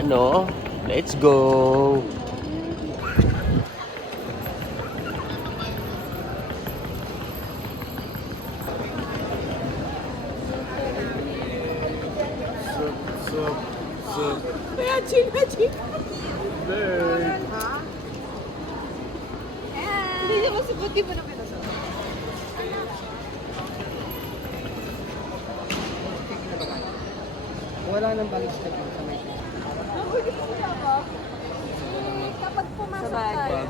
Ano? Let's go! Hindi naman sa buti mo na pinasok. Wala nang balik sa may Pwede po siya ba? Kapag pumasok tayo.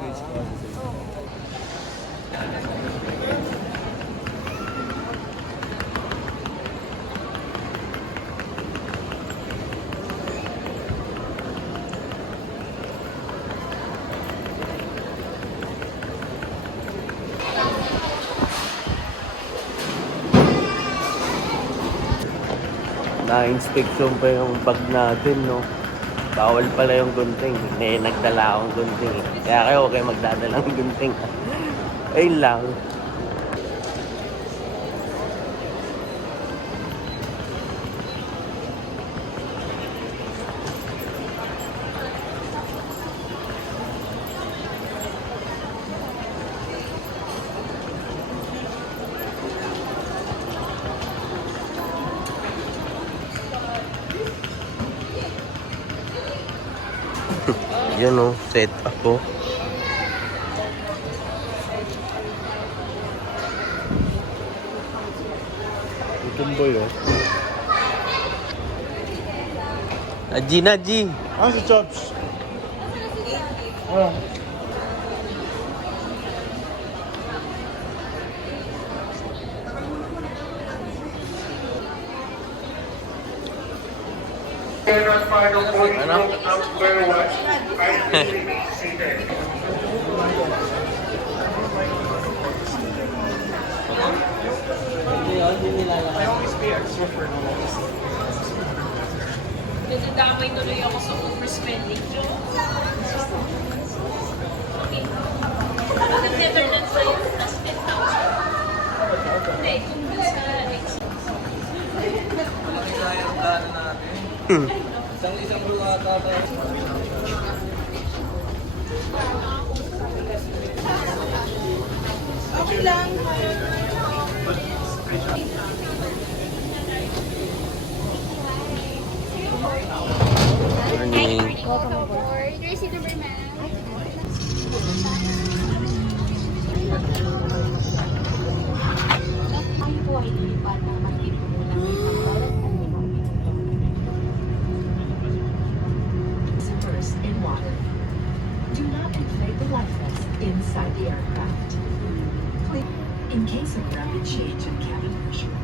Na-inspection pa yung bag natin, no? Bawal pala yung gunting. Nagdala akong gunting. Kaya kayo, okay magdadala ng gunting. Ayun lang. Yan o, set ako. Tumboy oh. Naji, Naji! Ah, si Chops. Ah. Ano? Nadadamay tuloy ako sa overspending. Okay. Pag ang Netherlands sa'yo, plus 10,000. Hindi, kung sa isang buwan ata. Okay lang. Morning. Welcome aboard. Jersey number, ma'am. Tayo po ay lilipat ng mahigit kumulang isang oras at 5 minuto. Immersed in water. Do not inflate the life vests inside the aircraft. In case of rapid change in cabin pressure.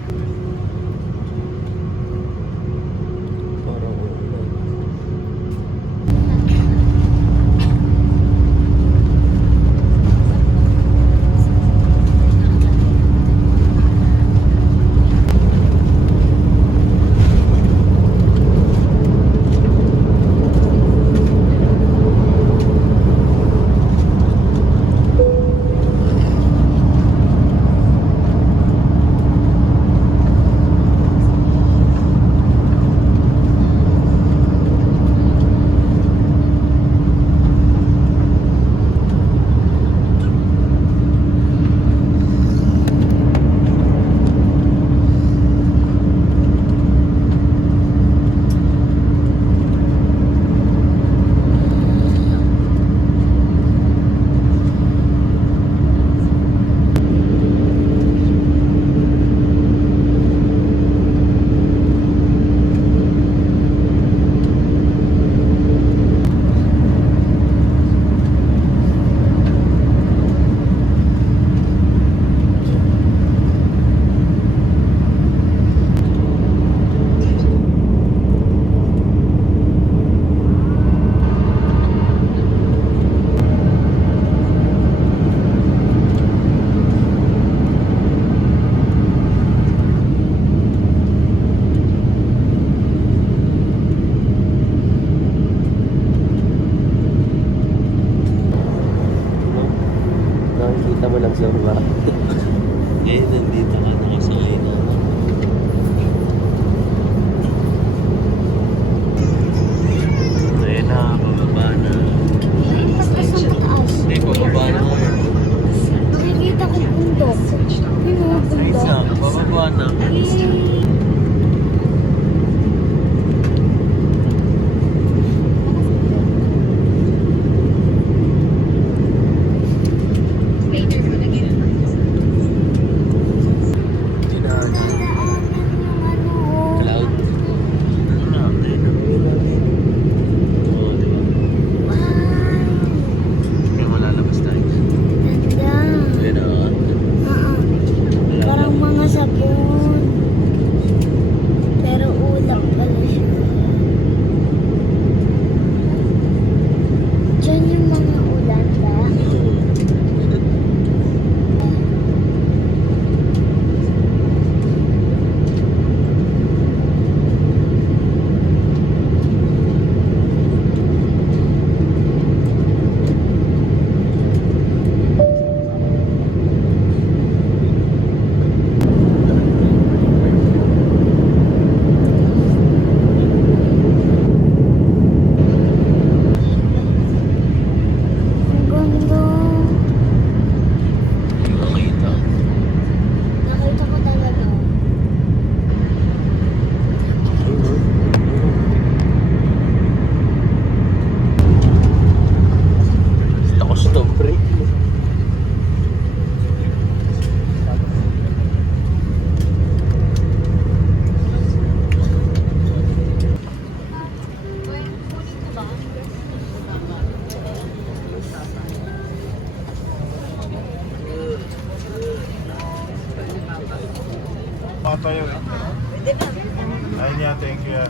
niya. Thank you.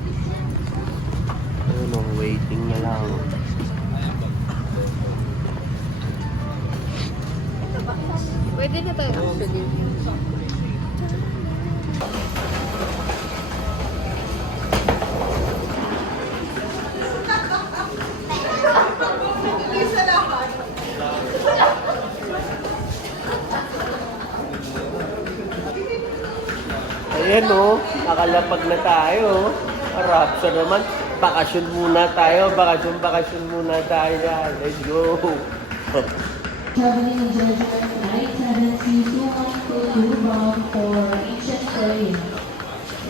Ayun o, waiting na lang. Pwede na tayo actually. Ayan o, nakalapag na tayo. Rapsa naman. Bakasyon muna tayo. Bakasyon muna tayo yan. Let's go. Traveling in Georgia, 97212 bound for ancient Korea.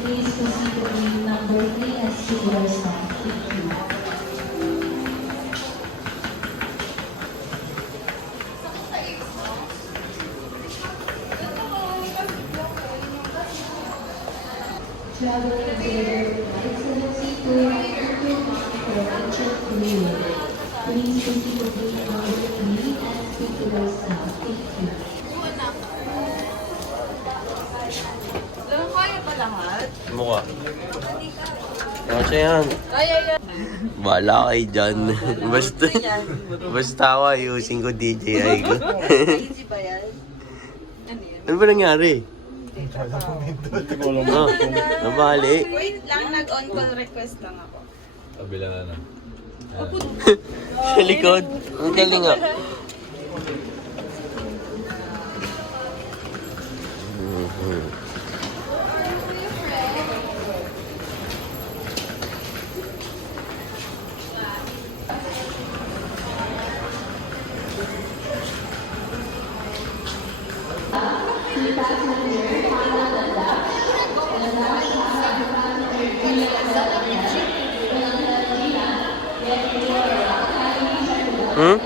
Please proceed to gate number 3 as regular stop. Thank you. Traveling in Georgia, 97212 bound for ancient Korea. Please proceed to gate number 3 as regular stop. Thank you. Kaya ba lahat? Mukha. Kasi yan. Kaya yan. Bahala kayo dyan. Basta ako ayusin ko DJI ko. Easy ba yan? Ano yan? Ano ba nangyari? Hindi ko alam. Oh, nabali. Wait lang, nag-on call request lang ako. Kabila na. Sa likod. Ang galing nga. Hmm?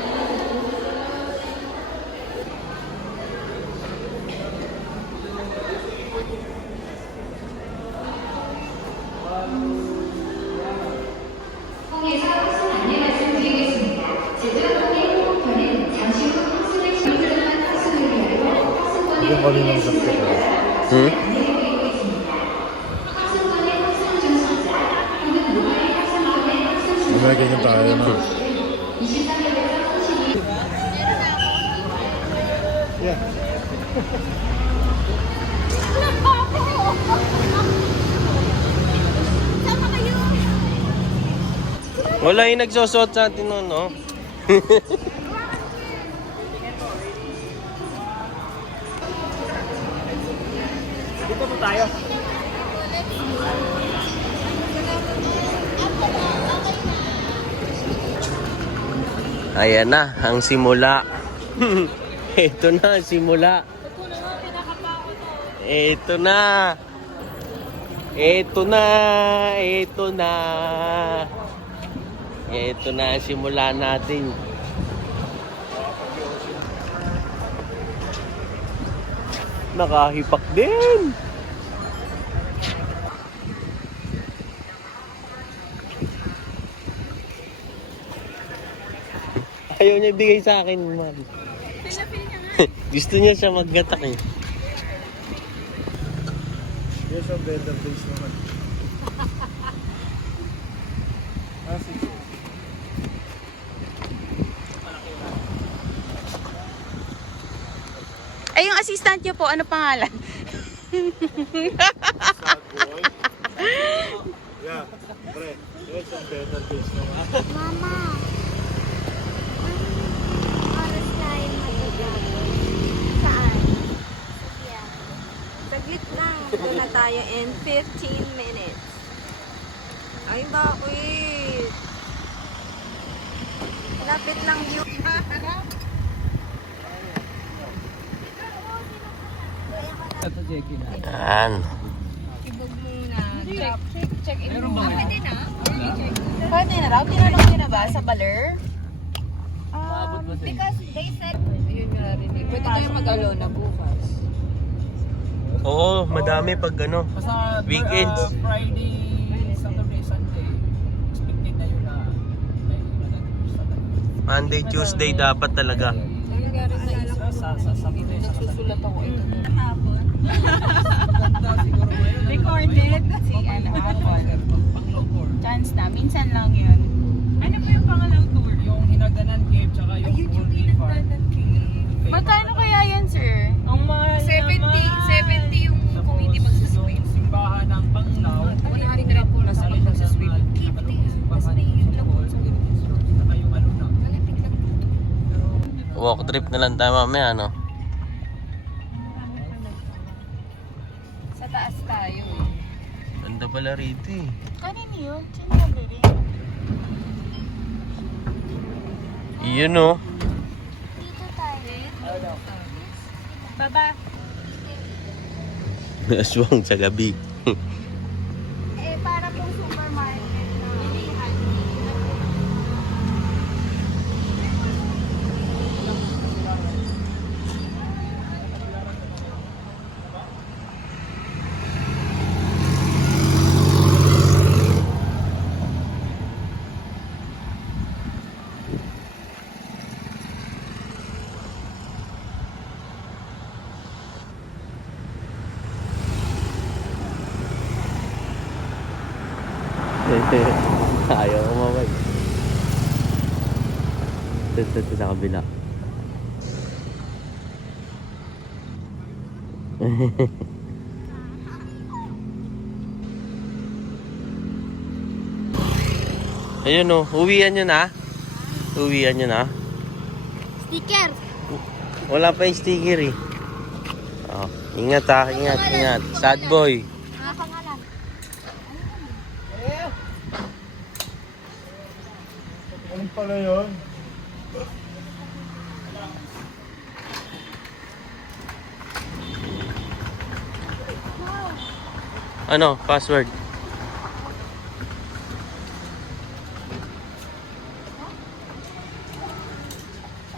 Yung kanina ng sakit ko. Hmm? Mamaya ganyan tayo na. Yeah. Sama kayo! Wala yung nagsusot sa atin nun, no? Dito po tayo. Ayan na, ang simula. Ito na, ang simula. Ito na. Ito na. Ito na. Ito na ang simula natin. Nakahipak din. Ayaw niya ibigay sa akin, man. Gusto niya siya maggatak eh. Yes, ang better place naman. Sige. Ay, yung assistant niyo po, ano pangalan? Sad boy. Yeah, pre. Yes, ang better place naman. Mama. Oras tayo magagawa. Saan? Yeah. Saglit lang. Doon na tayo in 15 minutes. Ay, bakit? Lapit lang yun. Yan. Ibog muna. Check in muna. Pwede na? Pwede na raw? Tinanong niyo na ba sa Baler? Because they said... Ayun nga rin eh. Pwede tayo mag-alona bukas. Oo, madami pag ano. Sa Weekends. Friday, Saturday, Sunday. Expected na yun na may Monday, Tuesday dapat talaga. Ayun nga rin na sa Saturday, sa nagsusulat ako ito. Hapon. Maganda siguro ngayon. Recorded. Si ano, Apple. Pang-low tour. Chance na. Minsan lang yun. Ano pa yung pangalang tour? Yung Hinagdanan Cave, tsaka yung Poultry Farm. Magkano kaya yan, sir? Ang mahal 70 yung kung hindi magsaswim. Yung simbahan ng Panglao. 100 plus Sali kung siya sa magsaswim. mga simbahan ng Bohol, sa Heritage Road. Saka yung ano na. Walk trip na lang tayo mamaya, no? Sa taas tayo. Ganda pala rito eh. Kanino yun? Sino yung rin? Iyon, no? Dito tayo. Baba. Aswang sa gabi. Eh, para pong supermarket na bilihan. Ayaw ko mamay. Ito sa kabila. Ayun o, uwian nyo na. Uwian nyo na. Sticker. Wala pa yung sticker eh. Oh, ingat ha, ingat. Sad boy. Mga pangalan. Ano pala yun? Ano, password?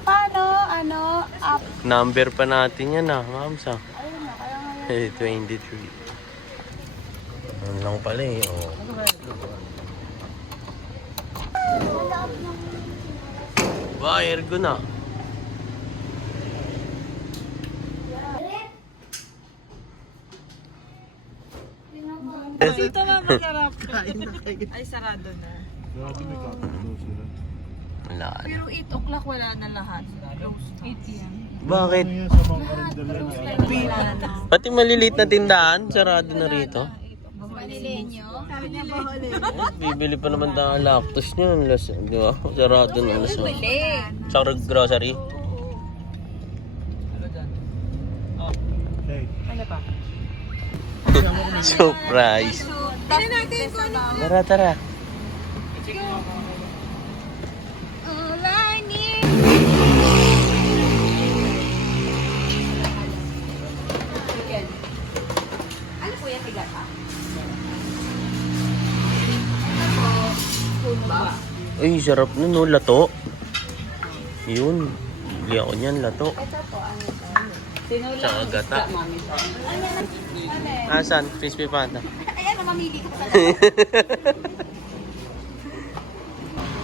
Paano? Ano? Up. Number pa natin yan ah, ma'am sa. Ayun na, kaya ngayon. 23. Ano lang pala eh, oh. Ba, ergo na. Dito na masarap. Ay, sarado na. Grabe, may kakagaw sila. Wala na. Pero 8 o'clock wala na lahat. Close. 8 p.m. Bakit? Ano yan sa mga karinderya na Wala na. Pati maliliit na tindahan, sarado na rito. Manilenyo. Sabi niya ba huli? Bibili pa naman tayo ng lactose niyan, di ba? Sarado na alas. Sa grocery. Ano dyan? Hey, Surprise. Tignan natin kung ano. Tara, tara. All I need. Ano po yan, tiga ka? Ay, sarap nun, no? Lato. Yun. Bili ako niyan, lato. Ito po, ano ito? Tsaka gata. Asan? Crispy pata. Ayan, mamili ka pa.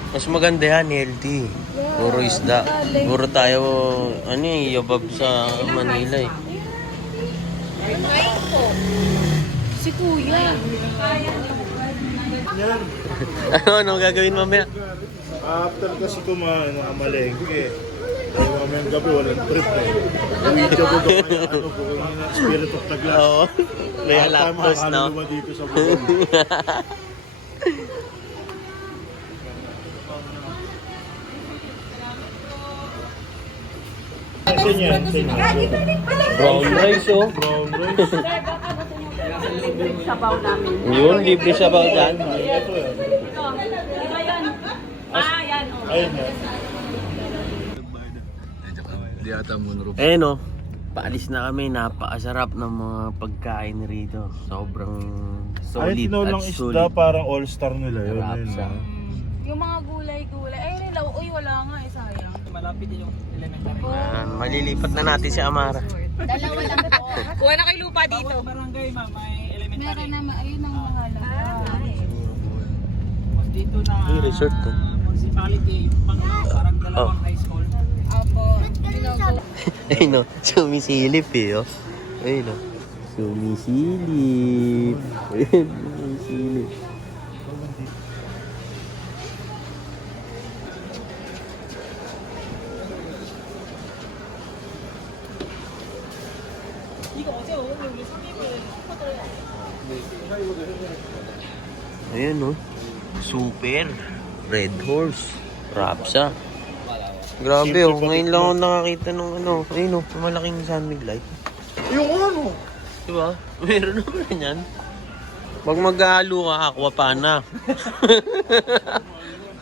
Mas maganda yan, healthy. Puro isda. Puro tayo, ano eh, yabab sa Manila eh. Si Kuya. yan. Ano gagawin mamaya? After kasi kumain, nakamalengke. Dahil mamayang gabi, walang trip eh. Video ko doon kaya ano, buong na Spirit of the Glass. Oo. May lactose, no? Kaluluwa dito sa buong. Saan yan? Saan yan? Brown rice, oh. Brown rice. Yun, libre sa dyan. Ito yan. Ayun yan. Eh no, paalis na kami. Napakasarap ng mga pagkain rito. Sobrang Ay, solid at tinolang isda, solid. parang all-star nila yun. Sarap Ayun, sa. ah. Yung mga gulay-gulay. Ayun nila, uy, wala nga eh, sayang. Malapit din yung elementary. Malilipat na natin si Amara. Dalawa lang po. Kuha na kayo lupa dito. Bawat barangay, ma'am, may elementary. Meron naman, ayun ang mga lang. Dito na Ay, resort to. municipality, yung parang dalawang high school. Opo. Ay no, sumisilip eh, oh. Ay no. Sumisilip. Ayan, sumisilip. Ayan oh. Super. Red Horse. Rapsa. Grabe oh. Ngayon lang ako nakakita ng ano. Ayun oh. Malaking sunmig light. Yung ano? Diba? Meron naman yan. Pag mag-ahalo ka, aqua pa na.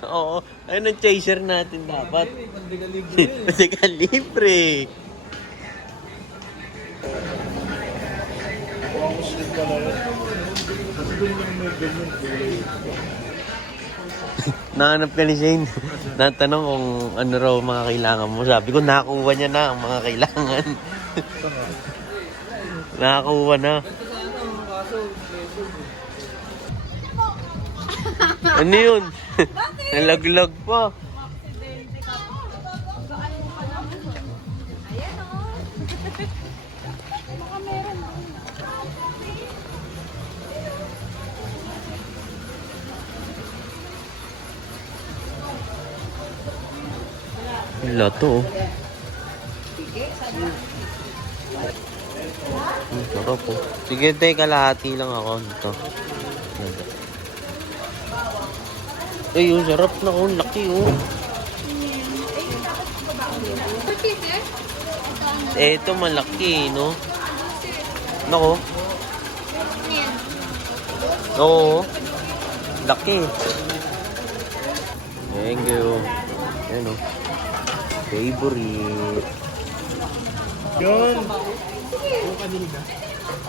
Oo. Ayun ang chaser natin dapat. Teka, libre. Ang sleep pala yun. Sabi ko lang may ganyan kulay. Nahanap ka ni Shane. Natanong kung ano raw mga kailangan mo. Sabi ko, nakakuha niya na ang mga kailangan. Nakakuha na. Ano yun? Nalaglag pa. Wala to. Sarap po. Sige, te, kalahati lang ako nito. Ay, yung sarap na oh. Laki oh. Ito malaki, no? Nako. Oo. Laki. Thank you. Ayan oh. Favorite. Yan.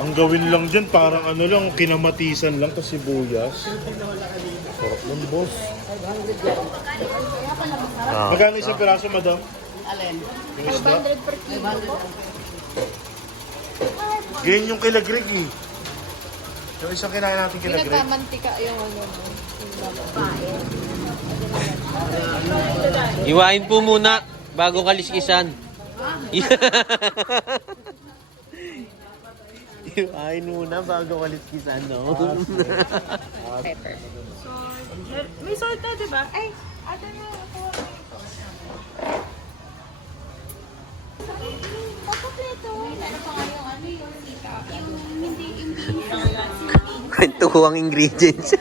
Ang gawin lang dyan, parang ano lang, kinamatisan lang kasi sibuyas. Sarap ng boss. Ah. Magkano isang piraso, madam? Alin? Yung isda? 500 per kilo po. Ganyan yung kila Greg eh. Yung isang kinain natin kila Greg. Pinagkamantika yung ano. Iwain po muna bago kaliskisan. Iwain muna bago kaliskisan, no? Pepper. May salt na, di ba? Ay, ate na ako. Papaplito. Ano pa nga yung ano yung sita? Yung hindi Kwentuhang ingredients.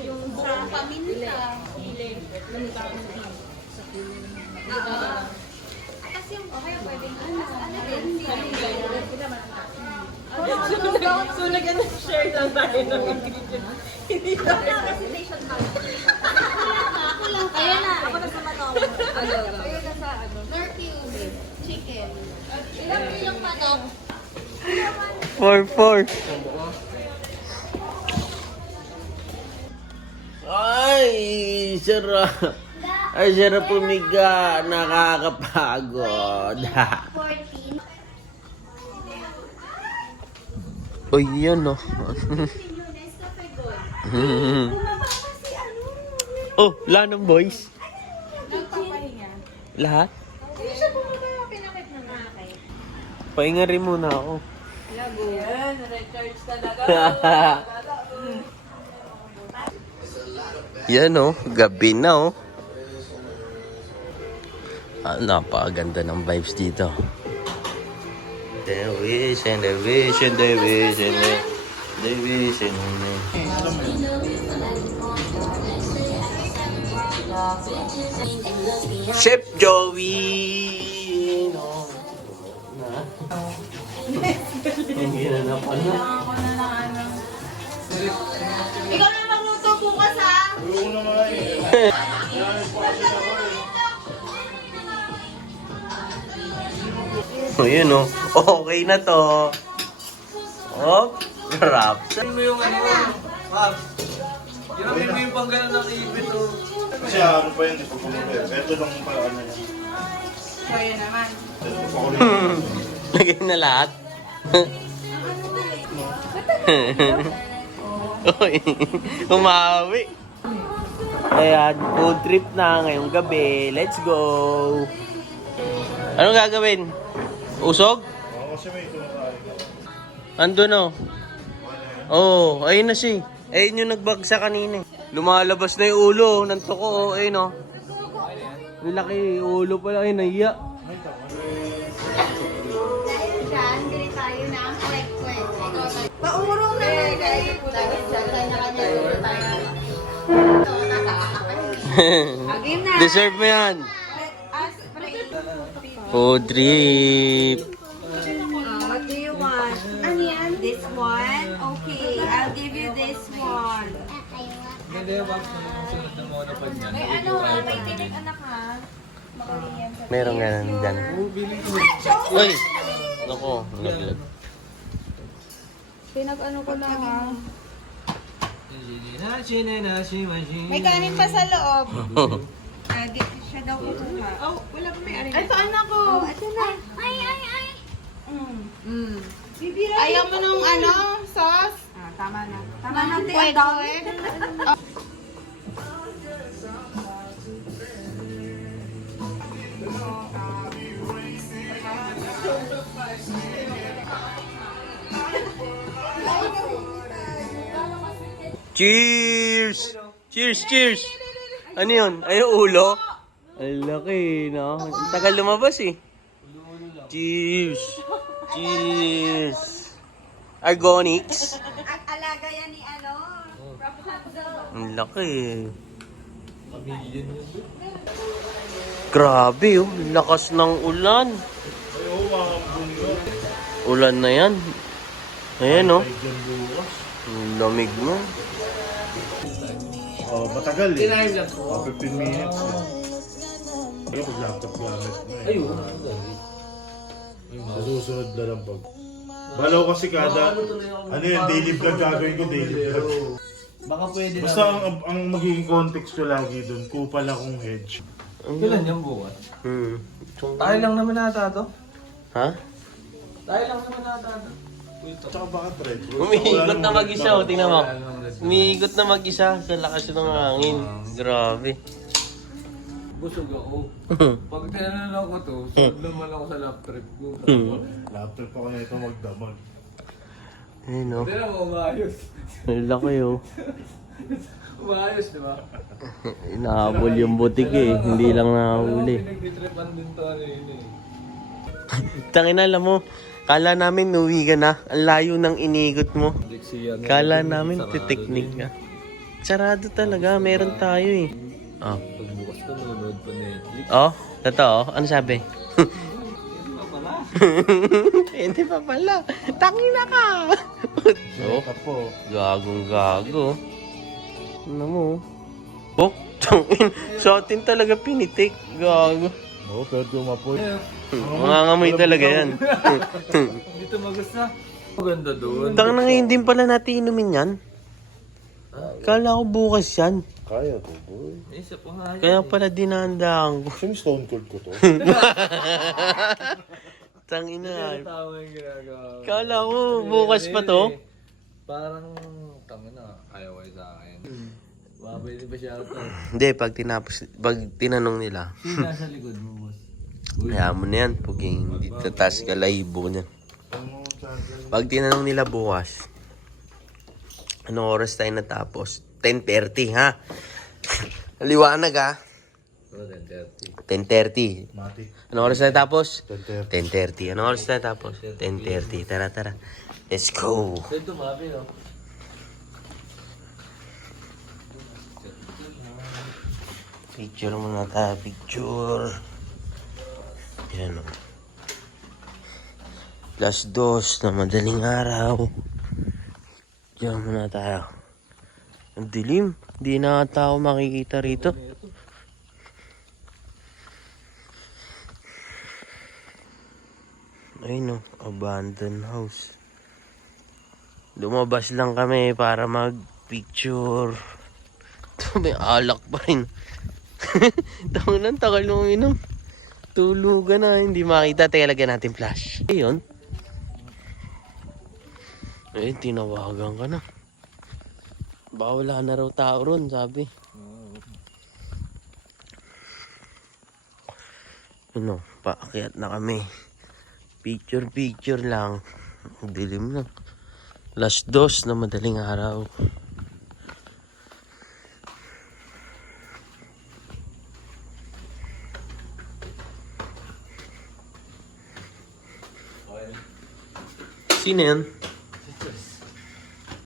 yung sa paminta. Kasi yung okay, pwedeng ano din, So, nag-share lang tayo ng ingredients. Hindi tayo. Presentation card. Ako lang. Kaya na. Ako na sa manok. Kaya na sa ano. Norcube. Chicken. Ilang kilong manok? 4-4. Ay, sarap. Ay, sarap pumiga. Nakakapagod. Uy, yan oh. Oh, lanang boys. Nagpapahinga. Lahat? Hindi siya bumaba. Pinakit na nga kay. Pahinga rin muna ako. Lago. Yan, recharge talaga. Yan oh, gabi na oh. Napakaganda ng vibes dito. The wish and the wish and the wish and the wish and the... Chef Joey! No. Ang ginanapan na. Ikaw na magluto bukas ha. Oo naman eh. O yun oh, okay na to. Oh, rap. Ano mo yung ano mo? Ma'am, ginamin mo yung panggana ng ibit o. Kasi ano pa yun, di pa pumunta. Ito lang pa ano yan. Kaya naman. Ito pa ko rin. Lagay na lahat. Uy, umawi. Ayan, food trip na ngayong gabi. Let's go. Anong gagawin? Usog? Oo, kasi may ito Ando no. Oh, ayun na siya. Ayun yung nagbagsa kanina. Lumalabas na yung ulo ng toko. Ayun no. Ang laki ulo pala. Ayun, nahiya. Dahil dyan, bili tayo ng kwek-kwek. Paurong na lang kayo. Game na. Deserve mo yan. Food trip. What do you want? Ano yan? This one? Okay, I'll give you this one. Hindi yung box naman ang sunod na muna pa dyan. May ano ha? May tinik anak ha? Makalingan sa Meron nga nandyan. Uy! Nako, naglag. Pinag-ano ko na ha. May kanin pa sa loob. siya daw kukuha. Oh, wala pa may arin. Ay, saan ako? Ito na. Ay. Ayaw mo nung ano, sauce? Tama na. Tama na. Kwek-kwek. Cheers! Cheers, cheers! Ano yun? Ay, ulo? Ang laki, no? Ang tagal lumabas eh. Cheers! Cheers! Argonix. At alaga yan ni ano? Ang laki. Grabe oh, lakas ng ulan. Ulan na yan. Ayan oh. Ang lamig mo. Oh, matagal eh. Tinahin lang po. 15 minutes eh. Kaya pag laptop gamit mo eh. Ayun. Sa susunod na lang pag... Balaw kasi kada... Ano yun, daily vlog gagawin ko, daily vlog. Baka pwede na. Basta ang magiging context ko lagi doon, kupal akong hedge. Kailan yung bukas? Tayo lang naman nata to. Ha? Tayo lang naman nata to. Tsaka baka thread. Umiikot na mag-isa oh, tingnan mo. Umiikot na mag-isa sa lakas ng hangin. Grabe. Busog ako. Pag tinanong ko to, solve naman ako sa lap trip ko. Laptop ako na ito magdamag. Ayun oh. Hindi na mo umayos. Ang laki oh. Umayos, di ba? Inahabol yung butik eh. Hindi lang nahuli. Pinag-tripan din to ano yun eh. Tangina, alam mo. Kala namin uwi ka na. Ang layo ng inigot mo. Kala namin titeknik ka. Sarado talaga. Meron tayo eh. Oh. Pagbukas ko, nanonood pa Netflix. Oh, totoo. Ano sabi? Hindi pa pala. Tangina ka. Oh, Kapo. gagong gago. Ano mo? Oh, tangin. Sa atin talaga pinitik. Gago. Oo, pero tumapoy. Mangangamoy talaga yan. Dito magusta. Maganda doon. Tang na ngayon din pala natin inumin yan. Kala ko bukas yan. Kaya to, boy. Isa pa nga yun. Kaya pala dinandaan ko. Sino Stone Cold ko to? Tangina. Tama yung ginagawa. Kala ko bukas pa to. Parang, tama na, ayaw kayo sa akin. Babay din ba siya ito? Hindi, pag tinanong nila, Sino nasa likod mo, boss? kaya mo na yan, puging dito taas ka laibo niyan. Pag tinanong nila bukas, anong oras tayo natapos? 10:30 ha? Liwanag ha? 10:30. Mati. Anong oras tayo tapos? 10:30. 10:30. Anong oras tayo tapos? 10:30. Tara. Let's go. Saan tumabi, no? Picture muna tayo, picture. Yan o. +2 na madaling araw. Diyan muna tayo. Ang dilim. Hindi na tao makikita rito. Ayun o, abandoned house. Lumabas lang kami para mag-picture. Ito may alak pa rin. Tagal nung inom. Tulugan na, hindi makita. Teka, lagyan natin flash. Ayun. Eh, tinawagan ka na. Baka wala na raw tao ron, sabi. Ano, paakyat na kami. Picture lang. Ang dilim lang. 2:00 na madaling araw. Sino yan?